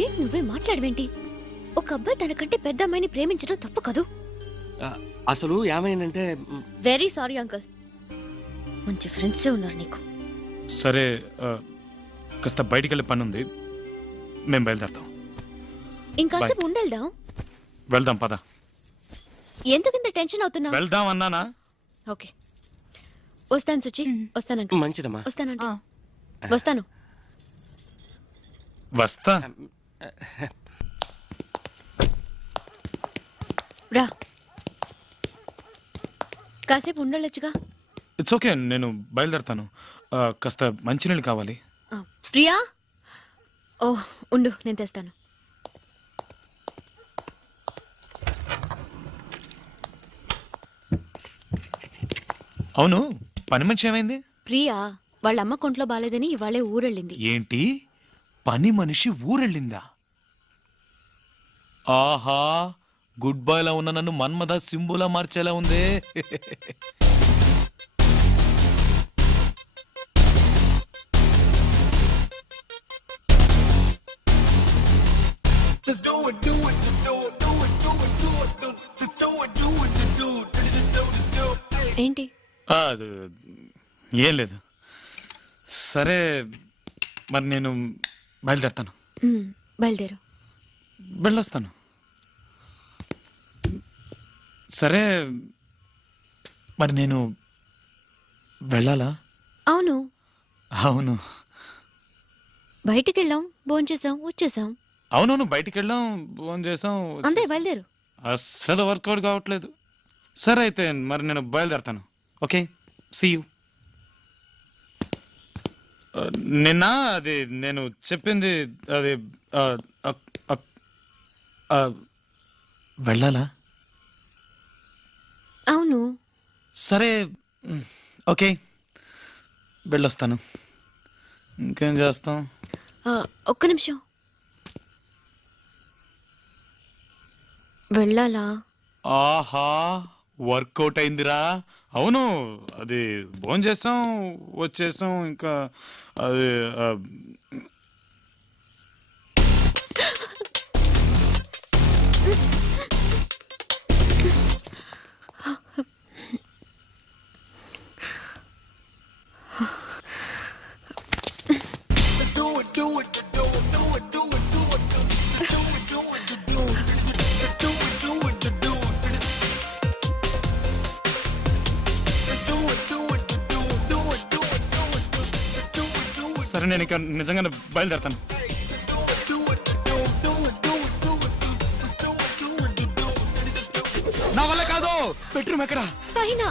ఏ నువ్వే మాట్లాడవేంటి? ఒక అబ్బాయి తనకంటే పెద్ద అమ్మాయిని ప్రేమించడం తప్పు కాదు. అసలు ఏమైందంటే వెరీ సారీ అంకుల్. మంచి ఫ్రెండ్సే ఉన్నారు నీకు. సరే కాస్త బయటికి వెళ్ళే పని ఉంది, మేము బయలుదేరుతాం. ఇంకాసేపు ఉండేద్దాం. వెళ్దాం పద. ఎందుకింత టెన్షన్ అవుతున్నావు? వెళ్దాం అన్నానా? ఓకే వస్తాను సుచి. వస్తాను అంకుల్. మంచిదమ్మా. వస్తానండి. వస్తాను. వస్తా. రా కాసేపు ఉండొచ్చుగా. ఇట్స్ ఓకే, నేను బయలుదేరుతాను. కాస్త మంచినీళ్ళు కావాలి. ప్రియా, ఓ ఉండు నేను తెస్తాను. అవును, పని మనిషి ఏమైంది? ప్రియా వాళ్ళ అమ్మ కొంట్లో బాలేదని ఇవాళే ఊరెళ్ళింది. ఏంటి, పని మనిషి ఊరెళ్ళిందా? ఆహా, గుడ్ బాయ్ లా ఉన్న నన్ను మన్మథ సింబులా మార్చేలా ఉందే. ఏంటి? ఏం లేదు. సరే మరి నేను బయలుదేరుతాను. బయలుదేరు. వెళ్ళొస్తాను. సరే మరి నేను వెళ్ళాలా? అవును. అవును బయటికి వెళ్ళాం, భోంచేసాం, వచ్చేసాం. అవునవును, బయటికి వెళ్ళాం, ఫోన్ చేసాం, అంతే. బయలుదేరు. అస్సలు వర్కౌట్ కావట్లేదు. సరే అయితే మరి నేను బయలుదేరుతాను. Okay, see you. నిన్న అది నేను చెప్పింది అది వెళ్ళాలా? అవును. సరే ఓకే, వెళ్ళొస్తాను. ఇంకేం చేస్తాం? ఒక్క నిమిషం. వెళ్ళాలా? ఆహా, వర్కౌట్ అయిందిరా. అవును, అది భోజనం చేసాం, వచ్చేసాం. ఇంకా అది సరే, నేను ఇక నిజంగానే బయలుదేరుతాను. నా వల్ల కాదు. బెడ్రూమ్ ఎక్కడ? పైన.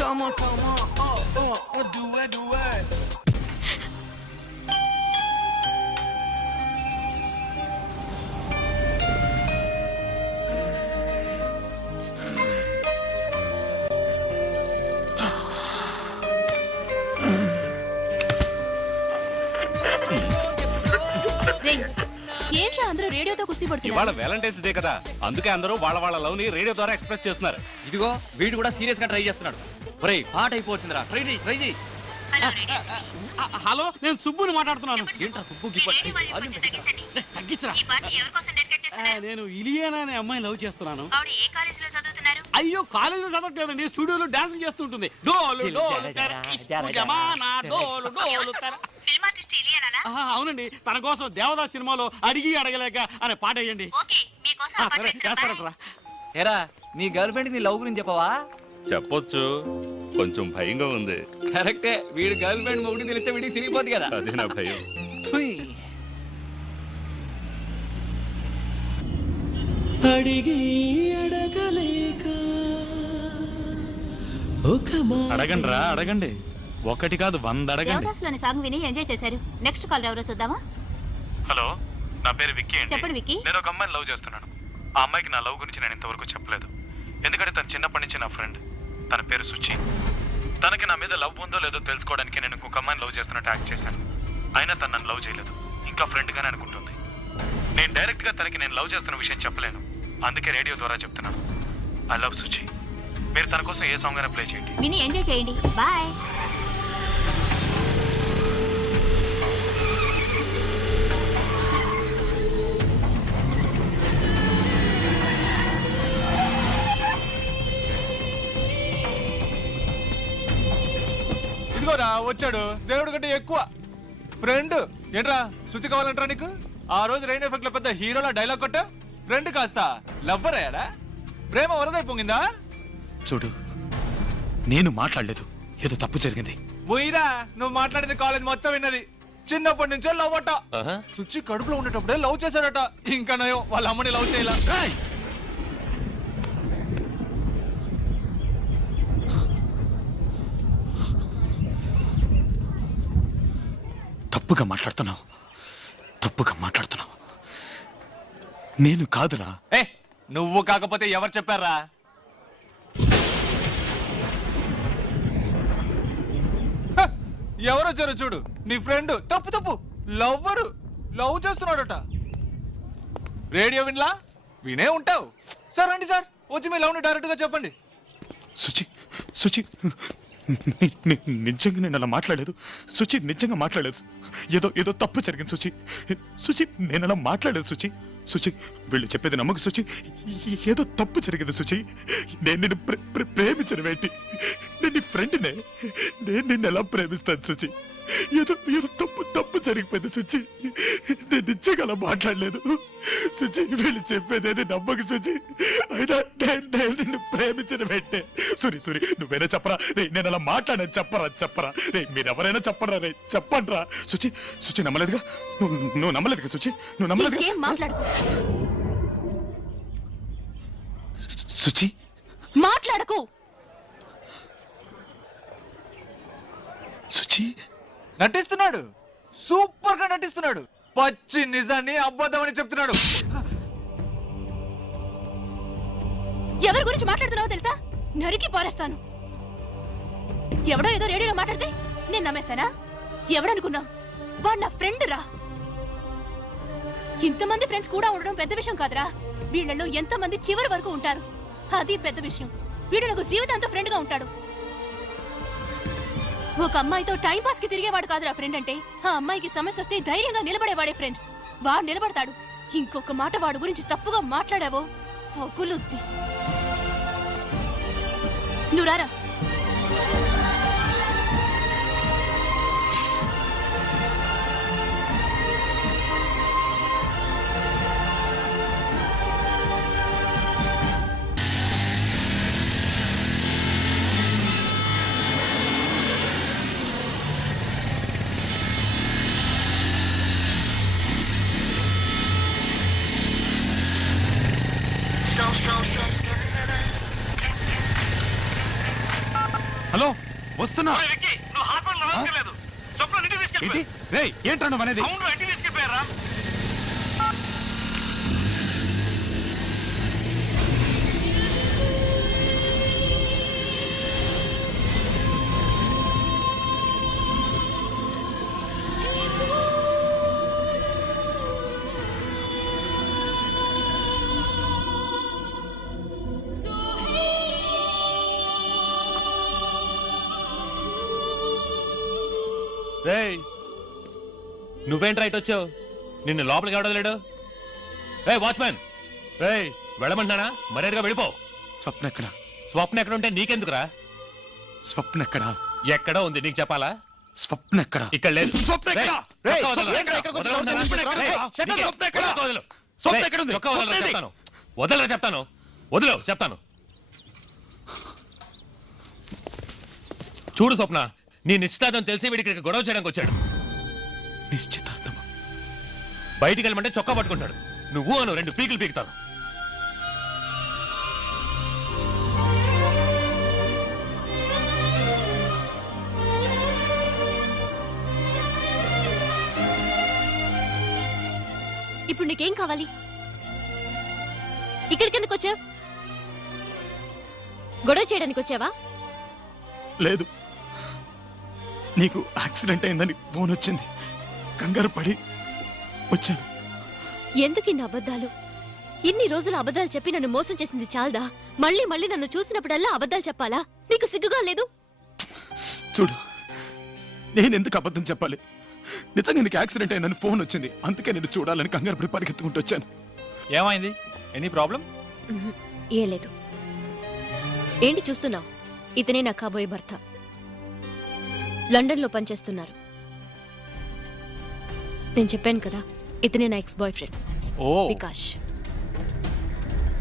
Come on, do it. ఏంట్రా అందరూ రేడియోతో కుస్తీ పడుతున్నారు? ఇవాళ వ్యాలంటైన్స్ డే కదా, అందుకే అందరూ వాళ్ళ లవ్ ని రేడియో ద్వారా ఎక్స్ప్రెస్ చేస్తున్నారు. ఇదిగో వీడు కూడా సీరియస్ గా ట్రై చేస్తున్నాడు. ఒరేయ్, పాట అయిపోవచ్చురా, ట్రై చేయి. హలో, నేను సుబ్బుని మాట్లాడుతున్నాను. ఏంట్రా సుబ్బుకి తగ్గించరా. నేను ఇలియానా అనే అమ్మాయి లవ్ చేస్తున్నాను. అయ్యో, కాలేజీలో చదవట్లేదండి, స్టూడియోలో డాన్స్ చేస్తుంటుంది. డోలు డోలు తెర, ఇష్కు జమానా, డోలు డోలు తెర. అవునండి, తన కోసం దేవదాస్ సినిమాలో అడిగి అడగలేక అనే పాట వేయండి. సరే చేస్తారట్రా. ఏరా, నీ గర్ల్ ఫ్రెండ్ నీ లవ్ గురించి చెప్పవా? చెప్పొచ్చు, కొంచెం భయంగా ఉంది. కరెక్టే, వీడి గర్ల్ ఫ్రెండ్ మొగుడు తెలిస్తే వీడికి తిరిగిపోద్ది కదా. అదే నా భయం. అడగండి రా, అడగండి. ఒకటి కాదు 100 అడగండి. దేవదాసులోని సాంగ్ విని ఎంజాయ్ చేశారు. నెక్స్ట్ కాల్ ఎవరో చూద్దామా? హలో, నా పేరు విక్కీ అండి. చెప్పండి విక్కీ. నేను ఒక అమ్మాయిని లవ్ చేస్తున్నాను. ఆ అమ్మాయికి నా లవ్ గురించి నేను ఇంతవరకు చెప్పలేదు. ఎందుకంటే తను చిన్నప్పటి నుంచి నా ఫ్రెండ్. తన పేరు సుచి. తనకి నా మీద లవ్ ఉందో లేదో తెలుసుకోవడానికి నేను ఇంకొక అమ్మాయిని లవ్ చేస్తున్నట్టు యాక్ట్ చేశాను. అయినా తను నన్ను లవ్ చేయలేదు, ఇంకా ఫ్రెండ్గానే అనుకుంటుంది. నేను డైరెక్ట్గా తనకి నేను లవ్ చేస్తున్న విషయం చెప్పలేను, అందుకే రేడియో ద్వారా చెప్తున్నాను. I love Suchi. మీరు తన కోసం ఏ సాంగ్ అయినా ప్లే చేయండి. విని ఎంజాయ్ చేయండి. బాయ్. ఇదిగోరా వచ్చాడు దేవుడి కంటే ఎక్కువ ఫ్రెండ్. ఏంట్రా శుచి కావాలంటారా నీకు? ఆ రోజు రెయిన్ ఎఫెక్ట్ లో పెద్ద హీరోలా డైలాగ్ కొట్టా. ఫ్రెండ్ కాస్త లవ్వర్ అయ్యాడా? ప్రేమ వరదై పొంగిందా? చూడు, నేను మాట్లాడలేదు, ఏదో తప్పు జరిగింది. పోయిరా, నువ్వు మాట్లాడింది కాలేజ్ మొత్తం విన్నది. చిన్నప్పటి నుంచే లవ్ అట. శుచి కడుపులో ఉండేటప్పుడే లవ్ చేశాడట. ఇంకా నయం వాళ్ళ అమ్మని లవ్ చేయాల. తప్పుగా మాట్లాడుతున్నావు. నేను కాదురా. ఏ నువ్వు కాకపోతే ఎవరు చెప్పారా? ఎవరు వచ్చారో చూడు. నీ ఫ్రెండ్. తప్పు లవ్ చేస్తున్నాడట. రేడియో వినలా? వినే ఉంటావు. సార్ రండి సార్, వచ్చి మీ లవ్ ని డైరెక్ట్ గా చెప్పండి. సుచి నిజంగా నేను అలా మాట్లాడలేదు. సుచి నిజంగా మాట్లాడలేదు. ఏదో తప్పు జరిగింది సుచి. నేను అలా మాట్లాడలేదు సుచి. వీళ్ళు చెప్పేది నమ్మకు సుచి. ఏదో తప్పు జరిగింది సుచి. నేను నిన్ను ప్రేమించను ఏంటి? నేను నీ ఫ్రెండ్నే. నేను నిన్ను ఎలా ప్రేమిస్తాను సుచి? ఏదో తప్పు జరిగిపోయింది సుచి. నేను నిజంగా అలా మాట్లాడలేదు సుచి. వీళ్ళు చెప్పేదేది నమ్మకు సుచి. అయినా నేను నిన్ను ప్రేమించను పెట్టే. సురి నువ్వేనా చెప్పరా రే? నేను అలా మాట్లాడాను చెప్పరా రే? మీరెవరైనా చెప్పరా రే? చెప్పండి రా. సుచి నమ్మలేదుగా? నువ్వు నమ్మలేదుగా సుచి? నువ్వు నమ్మలేదుగా? మాట్లాడుకో. సుచి మాట్లాడకు. సుచి నటిస్తున్నాడు, సూపర్ గా నటిస్తున్నాడు. పచ్చి నిజాన్ని అబద్ధమని చెప్తున్నాడు. ఎవరి గురించి మాట్లాడుతున్నావో తెలుసా? నరికి పారేస్తాను. ఎవడో ఏదో రేడియోలో మాట్లాడితే నేను నమ్మేస్తానా? ఎవడనుకున్నావు? వాడు నా ఫ్రెండ్ రా. ఇంతమంది ఫ్రెండ్స్ కూడా ఉండడం పెద్ద విషయం కాదురా. వీళ్ళలో ఎంతమంది చివరి వరకు ఉంటారు, అది పెద్ద విషయం. వీడు నాకు జీవితాంతో ఫ్రెండ్ గా ఉంటాడు. ఒక అమ్మాయితో టైం పాస్ కి తిరిగేవాడు కాదురా ఫ్రెండ్ అంటే. ఆ అమ్మాయికి సమస్య వస్తే ధైర్యంగా నిలబడేవాడే ఫ్రెండ్. వాడు నిలబడతాడు. ఇంకొక మాట వాడు గురించి తప్పుగా మాట్లాడావో పొగులుద్ది. నువ్వు రారా. హలో, వస్తున్నా. ఏంట్రా నువ్వు అనేది? రేయ్, నువ్వేంట్రా ఇటు వచ్చావు? నిన్ను లోపలికి ఎవడలేడు? ఏ వాచ్మెన్, రేయ్ వెళ్ళమంటున్నానా? మర్యాదగా వెళ్ళిపో. స్వప్న ఎక్కడ ఉంటే నీకెందుకురా? ఎక్కడ ఉంది నీకు చెప్పాలా? ఇక్కడ లేదు. వదలరా చెప్తాను. చెప్తాను. చూడు స్వప్న, నీ నిశ్చితార్థం తెలిసి వీడికి ఇక్కడికి గొడవ చేయడానికి వచ్చాడు. నిశ్చితార్థం? బయటికి వెళ్ళమంటే చొక్కా పట్టుకుంటాడు. నువ్వు అను 2 పీకులు పీకుతాను. ఇప్పుడు నీకేం కావాలి? ఇక్కడికి ఎందుకు వచ్చావు? గొడవ చేయడానికి వచ్చావా? లేదు, నీకు యాక్సిడెంట్ అయిందని ఫోన్ వచ్చింది, కంగారు పడి వచ్చాను. ఎందుకు ఇన్ని అబద్ధాలు? ఇన్ని రోజులు అబద్ధాలు చెప్పి నన్ను మోసం చేసింది చాలదా? మళ్ళీ మళ్ళీ నన్ను చూసినప్పుడల్లా అబద్ధాలు చెప్పాలా? నీకు సిగ్గుగా లేదు? చూడు, నేను ఎందుకు అబద్ధం చెప్పాలి? నిజంగా నీకు యాక్సిడెంట్ అయిందని ఫోన్ వచ్చింది, అందుకే నేను చూడాలని కంగారు పడి పరిగెత్తుకుంటూ వచ్చాను. ఏమైంది? Any problem? ఏ లేదు. ఏంటి చూస్తున్నావు? ఇతనే నా కాబోయే భర్త. లండన్లో పనిచేస్తున్నారు. నేను చెప్పాను కదా, ఇతనే నా ఎక్స్ బాయ్ ఫ్రెండ్ ఓ వికాష్.